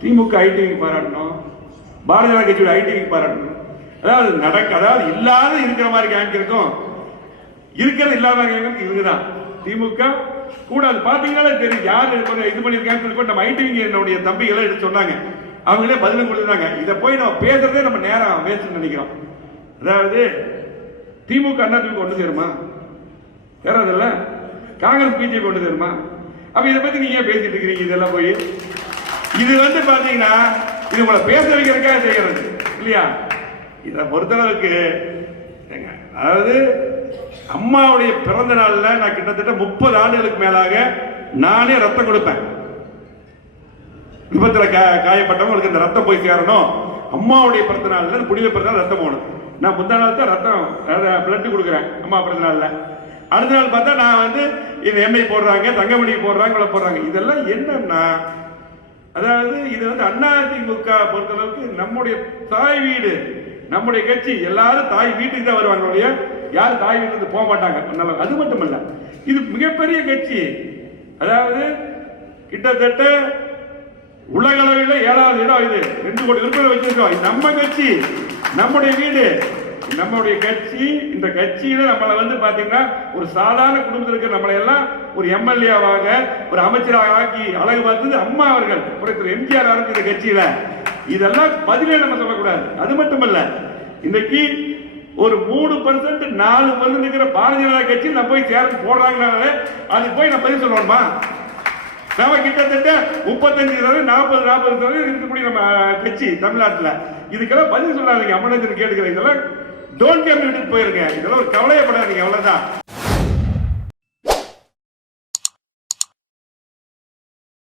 திமுக ஐடிவிக்கு பாராட்டணும், பாரதிய ஜனதா கட்சியோட ஐடிவிக்கு பாராட்டணும். அதாவது இல்லாத இருக்கிற மாதிரி கேங்க் இருக்கும், இருக்கிறது இல்லாத கேங்க் இதுதான். திமுக கூட அது பாத்தீங்கன்னா தெரியும் யாரு இது பண்ணிருக்காங்க. நம்ம ஐடிவிங்க தம்பிகளை எடுத்து சொன்னாங்க, அவங்களே பதிலும் கொடுத்துருந்தாங்க. இதை போய் நம்ம பேசுறதே நம்ம நேரம் வேஸ்ட் நினைக்கிறோம். அதாவது திமுக அண்ணா திமுக கொண்டு சேருமா? சேராதுல்ல. காங்கிரஸ் பிஜேபி கொண்டு சேருமா? அப்ப இதை பத்தி நீங்க பேசிட்டு இருக்கிறீங்க. இதெல்லாம் போய் இது பாத்தீங்கன்னா இது உங்களை பேச வைக்கிறதுக்காக செய்யறது இல்லையா? இதை பொறுத்தளவுக்கு அதாவது அம்மாவுடைய பிறந்த நாள்ல நான் கிட்டத்தட்ட 30 ஆண்டுகளுக்கு மேலாக நானே ரத்தம் கொடுப்பேன். விபத்துல காயப்பட்டவங்களுக்கு இந்த ரத்தம் போய் சேரணும். அம்மாவுடைய பிறந்த நாள்ல புனித பிறந்த நாள் ரத்தம் போகணும். நான் முந்தா நாள் தான் ரத்தம் பிளட் கொடுக்குறேன் அம்மா பிறந்த நாள்ல. அடுத்த நாள் பார்த்தா நான் இது எண்ணெய் போடுறாங்க, தங்கமணி போடுறாங்க, போடுறாங்க. இதெல்லாம் என்னன்னா அதாவது இது அதிமுக பொறுத்தளவுக்கு நம்முடைய தாய் வீடு, நம்முடைய கட்சி. எல்லாரும் தாய் வீட்டுக்கு தான் வருவாங்க இல்லையா? யாரும் தாய் வீட்டுக்கு போக மாட்டாங்க. அது மட்டும் இல்ல, இது மிகப்பெரிய கட்சி. அதாவது கிட்டத்தட்ட உலக அளவில் 7வது இடம். இது 2 கோடி உறுப்பினர் வச்சிருக்கோம். நம்ம கட்சி, நம்முடைய வீடு, நம்முடைய கட்சி. இந்த கட்சியில நம்மளை பாத்தீங்கன்னா ஒரு சாதாரண குடும்பத்தில் இருக்கிற நம்மளை எல்லாம் ஒரு எம்எல்ஏவாக ஒரு அமைச்சராக ஆக்கி அழகு பார்த்தது அம்மா அவர்கள், புரட்சியாளர் எம்ஜிஆர் அவர்கள். இந்த கட்சியில இதெல்லாம் பதிலே நம்ம சொல்லக்கூடாது. அது மட்டுமல்ல, இன்னைக்கு ஒரு 3% 4% இருக்கிற பாரதிய ஜனதா கட்சி நம்ம போய் சேர்ந்து போடுறாங்கனாலே அது போய் நம்ம பதில் சொல்லணுமா? நம்ம கிட்டத்தட்ட 35% 40% இருக்கக்கூடிய நம்ம கட்சி தமிழ்நாட்டில். இதுக்கெல்லாம் பதில் சொல்லாதீங்க. அம்மனத்தில் கேட்டுக்கிறேன். இதெல்லாம் டோன்ட் கேம் விட்டுட்டு போயிருங்க. இதெல்லாம் ஒரு கவலையப்படாதீங்க. அவ்வளவுதான்.